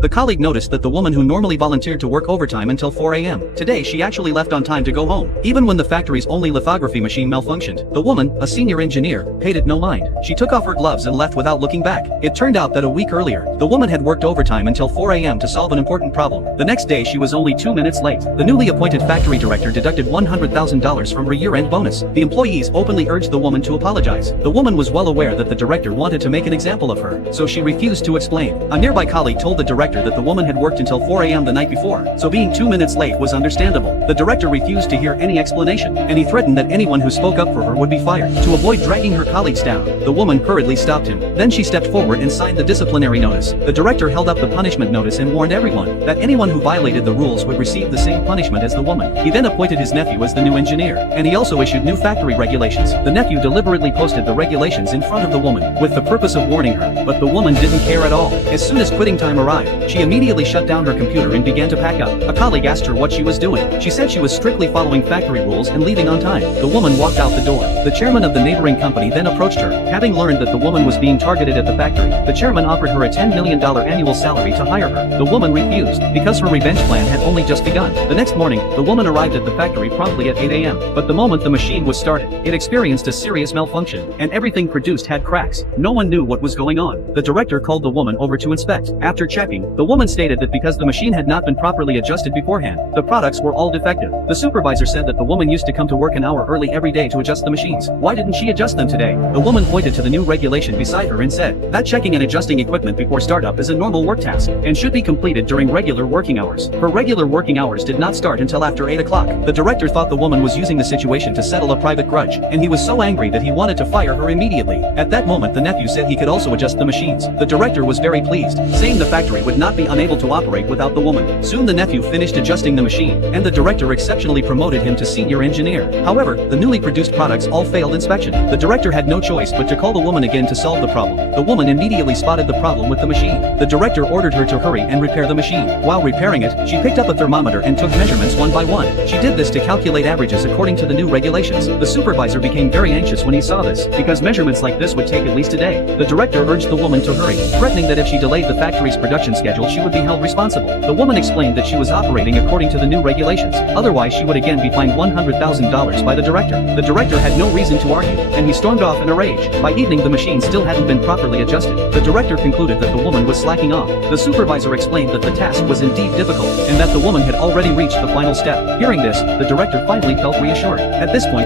The colleague noticed that the woman who normally volunteered to work overtime until 4 a.m. today she actually left on time to go home. Even when the factory's only lithography machine malfunctioned, the woman, a senior engineer, paid it no mind. She took off her gloves and left without looking back. It turned out that a week earlier, the woman had worked overtime until 4 a.m. to solve an important problem. The next day she was only 2 minutes late. The newly appointed factory director deducted $100,000 from her year-end bonus. The employees openly urged the woman to apologize. The woman was well aware that the director wanted to make an example of her, so she refused to explain. A nearby colleague told the director that the woman had worked until 4 a.m. the night before, so being 2 minutes late was understandable. The director refused to hear any explanation, and he threatened that anyone who spoke up for her would be fired. To avoid dragging her colleagues down, the woman hurriedly stopped him. Then she stepped forward and signed the disciplinary notice. The director held up the punishment notice and warned everyone that anyone who violated the rules would receive the same punishment as the woman. He then appointed his nephew as the new engineer, and he also issued new factory regulations. The nephew deliberately posted the regulations in front of the woman, with the purpose of warning her, but the woman didn't care at all. As soon as quitting time arrived, she immediately shut down her computer and began to pack up. A colleague asked her what she was doing. She said she was strictly following factory rules and leaving on time. The woman walked out the door. The chairman of the neighboring company then approached her. Having learned that the woman was being targeted at the factory, the chairman offered her a $10 million annual salary to hire her. The woman refused, because her revenge plan had only just begun. The next morning, the woman arrived at the factory promptly at 8 a.m. But the moment the machine was started, it experienced a serious malfunction, and everything produced had cracks. No one knew what was going on. The director called the woman over to inspect. After checking, the woman stated that because the machine had not been properly adjusted beforehand, the products were all defective. The supervisor said that the woman used to come to work an hour early every day to adjust the machines. Why didn't she adjust them today? The woman pointed to the new regulation beside her and said that checking and adjusting equipment before startup is a normal work task and should be completed during regular working hours. Her regular working hours did not start until after 8 o'clock. The director thought the woman was using the situation to settle a private grudge, and he was so angry that he wanted to fire her immediately. At that moment, the nephew said he could also adjust the machines. The director was very pleased, saying the factory would not be unable to operate without the woman. Soon the nephew finished adjusting the machine, and the director exceptionally promoted him to senior engineer. However, the newly produced products all failed inspection. The director had no choice but to call the woman again to solve the problem. The woman immediately spotted the problem with the machine. The director ordered her to hurry and repair the machine. While repairing it, she picked up a thermometer and took measurements one by one. She did this to calculate averages according to the new regulations. The supervisor became very anxious when he saw this, because measurements like this would take at least a day. The director urged the woman to hurry, threatening that if she delayed the factory's production schedule she would be held responsible. The woman explained that she was operating according to the new regulations, otherwise she would again be fined $100,000 by the director. The director had no reason to argue, and he stormed off in a rage. By evening the machine still hadn't been properly adjusted. The director concluded that the woman was slacking off. The supervisor explained that the task was indeed difficult, and that the woman had already reached the final step. Hearing this, the director finally felt reassured. At this point,